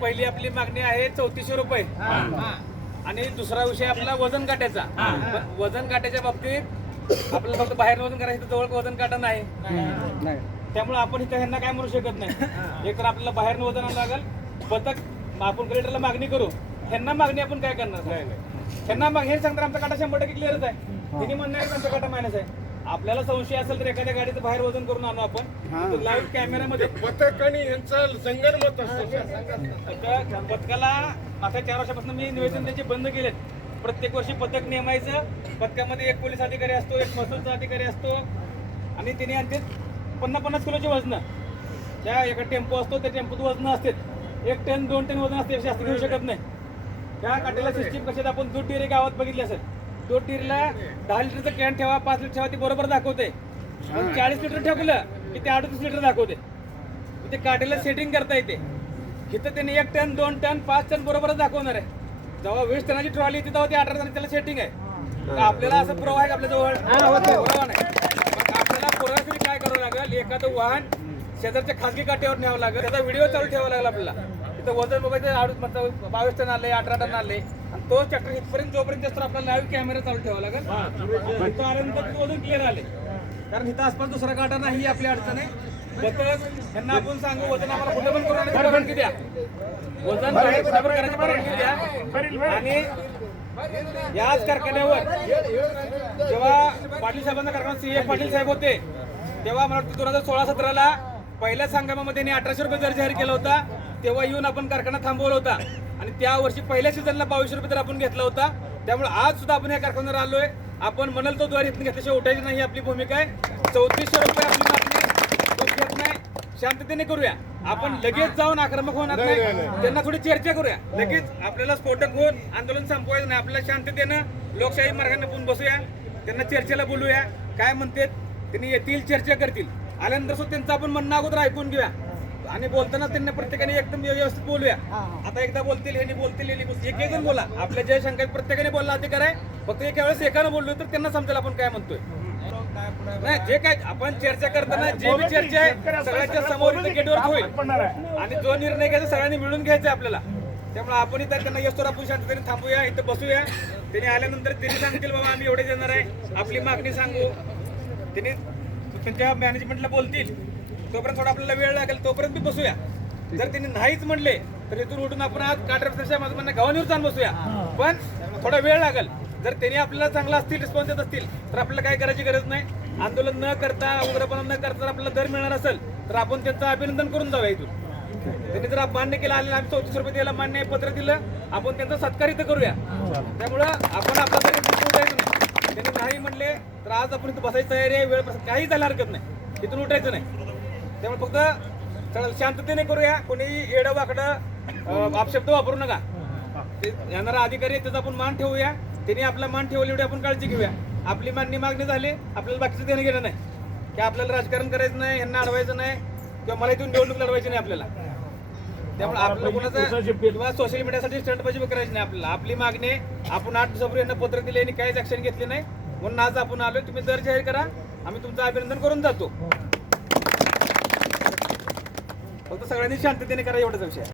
पहिली आपली मागणी आहे चौतीसशे रुपये. आणि दुसरा विषय आपला वजन काट्याचा. पण वजन काट्याच्या बाबतीत आपल्याला फक्त बाहेर वजन करायचं जवळ वजन काटा नाही. त्यामुळे आपण इथं ह्यांना काय म्हणू शकत नाही. एक तर आपल्याला बाहेर वजन आणावं लागेल. पथक आपण कलेक्टरला मागणी करू. ह्यांना मागणी आपण काय करणार? ह्यांना माग हे सांगतात आमचा काटा शंभर टक्के क्लिअरच आहे. तिने म्हणणार आमचा काटा मायनस आहे. आपल्याला संशय असेल तर एखाद्या गाडीचं बाहेर वजन करून आणू आपण. लाईव्ह कॅमेऱ्यामध्ये पथक आणि यांचं संगणमत असतं. आता पथकाला मागच्या चार वर्षापासून मी निवेदन त्यांचे बंद केलेत. प्रत्येक वर्षी पथक नेमायचं. पथकामध्ये एक पोलीस अधिकारी असतो एक महसूलचा अधिकारी असतो. आणि तिने आणते पन्नास पन्नास किलोचे वजन. त्या एका टेम्पो असतो त्या टेम्पोत वजन असते एक टन दोन टन वजन असते जास्त घेऊ शकत नाही. त्या काटेला सिस्टीम कशी आहे, आपण दूध डेअरी गावात बघितली असेल. दूध डेअरीला दहा लिटरचं कॅन ठेवा पाच लिटर ठेवा ती बरोबर दाखवते चाळीस लिटर ठेवलं की ते अडतीस लिटर दाखवते ते काटेला सेटिंग करता येते. इथं त्यांनी एक टन दोन टन पाच टन बरोबरच दाखवणार आहे. जेव्हा वीस टनाची ट्रॉली येते तेव्हा ते अठरा टन त्याला सेटिंग आहे. तर आपल्याला असं पुरावा आहे आपल्या जवळ पुरावा नाही. मग आपल्याला पुराव्यासाठी काय करावं लागेल? एखादं वाहन शेजारच्या खासगी काट्यावर न्यावं लागेल. त्याचा व्हिडिओ चालू ठेवावा लागेल आपल्याला. तिथं वजन बघायचं बावीस टन आले अठरा टन आले आणि तो ट्रॅक्टर इथपर्यंत जोपर्यंत असतो आपल्याला लाईव्ह कॅमेरा चालू ठेवावा लागेल. आल्यानंतर ते वजन क्लिअर आले. कारण इथं आसपास दुसरा काटा नाही ही आपली अडचण आहे. बतक यांना आपण सांगू वजन आम्हाला कुठे पण करून परवानगी द्या. वजन करायची परवानगी द्या. आणि याच कारखान्यावर जेव्हा पाटील साहेबांचा कारखाना सी एफ पाटील साहेब होते तेव्हा मला वाटतं दोन हजार सोळा सतराला पहिल्या संगमामध्ये त्यांनी अठराशे रुपये दर जाहीर केला होता. तेव्हा येऊन आपण कारखाना थांबवला होता. आणि त्या वर्षी पहिल्या सीझनला बावीसशे रुपये दर आपण घेतला होता. त्यामुळे आज सुद्धा आपण या कारखान्यावर आलोय. आपण म्हणाल तो द्वारे इथून घेतल्याशिवाय उठायची नाही ही आपली भूमिका आहे. चौतीसशे रुपये आपली मागणी नाही. शांततेने करूया. आपण लगेच जाऊन आक्रमक होणार नाही. त्यांना थोडी चर्चा करूया. लगेच आपल्याला स्फोटक होऊन आंदोलन संपवायचं नाही. आपल्याला शांततेनं लोकशाही मार्गाने आपण बसूया. त्यांना चर्चेला बोलूया. काय म्हणतात? त्यांनी येतील चर्चा करतील. आल्यानंतर सुद्धा त्यांचं आपण म्हणणं अगोदर ऐकून घेऊया. आणि बोलताना त्यांना प्रत्येकाने एकदम व्यवस्थित बोलूया. आता एकदा बोलतील ह्यांनी बोलतील एक एक जण बोला. आपल्या जय शंकर प्रत्येकाने बोलला अधिकार आहे. फक्त एका वेळेस एकानं बोललो तर त्यांना समजेल आपण काय म्हणतोय. नाही जे काय आपण चर्चा करताना जे बी चर्चा आहे सगळ्यांच्या समोर गेटवर होईल. आणि जो निर्णय घ्यायचा सगळ्यांनी मिळून घ्यायचा आपल्याला. त्यामुळे आपण इथं त्यांना येस्तोर आपण शांततेने थांबूया इथं बसूया. त्यांनी आल्यानंतर त्यांनी सांगतील बाबा आम्ही एवढे देणार आहे. आपली मागणी सांगू. त्यांनी त्यांच्या मॅनेजमेंटला बोलतील. तोपर्यंत थोडा आपल्याला वेळ लागेल तोपर्यंत मी बसूया. जर त्यांनी नाहीच म्हणले तर इथून उठून आपण आज काटर माझं म्हणणं गावानीवर जाऊन बसूया. पण थोडा वेळ लागेल. जर त्यांनी आपल्याला चांगला असतील रिस्पॉन्स देत असतील तर आपल्याला काय करायची गरज नाही. आंदोलन न करता उग्रपणा न करता जर आपल्याला दर मिळणार असेल तर आपण त्यांचं अभिनंदन करून जाऊया इथून. त्यांनी जर मान्य केलं आलेलं आम्ही चौतीस रुपये द्यायला मान्य पत्र दिलं आपण त्यांचा सत्कार इथं करूया. त्यामुळं आपण आपला तरी तिथून उठायचं नाही त्यांनी नाही म्हणले तर आज आपण इथं बसायची तयारी आहे वेळ काही झाला हरकत नाही. तिथून उठायचं नाही. त्यामुळे फक्त चला शांततेने करूया. कोणी येडं वाकडं अपशब्द वापरू नका. ते येणारा अधिकारी त्याचा आपण मान ठेवूया. त्यांनी आपला मान ठेवली एवढी आपण काळजी घेऊया. आपली मान्य मागणी झाली आपल्याला बाकीचं देणं घेणं नाही. की आपल्याला राजकारण करायचं नाही यांना अडवायचं नाही किंवा मला इथून निवडणूक लढवायची नाही आपल्याला. त्यामुळे आपलं कोणाचं सोशल मीडियासाठी स्टंटबाजी करायची नाही आपल्याला. आपली मागणी. आपण आठ दिवसापूर्वी यांना पत्र दिले आणि काहीच ऍक्शन घेतली नाही. म्हणून आज आपण आलोय तुम्ही दर जाहीर करा. आम्ही तुमचं अभिनंदन करून जातो. फक्त सगळ्यांनी शांततेने करा एवढाच विषय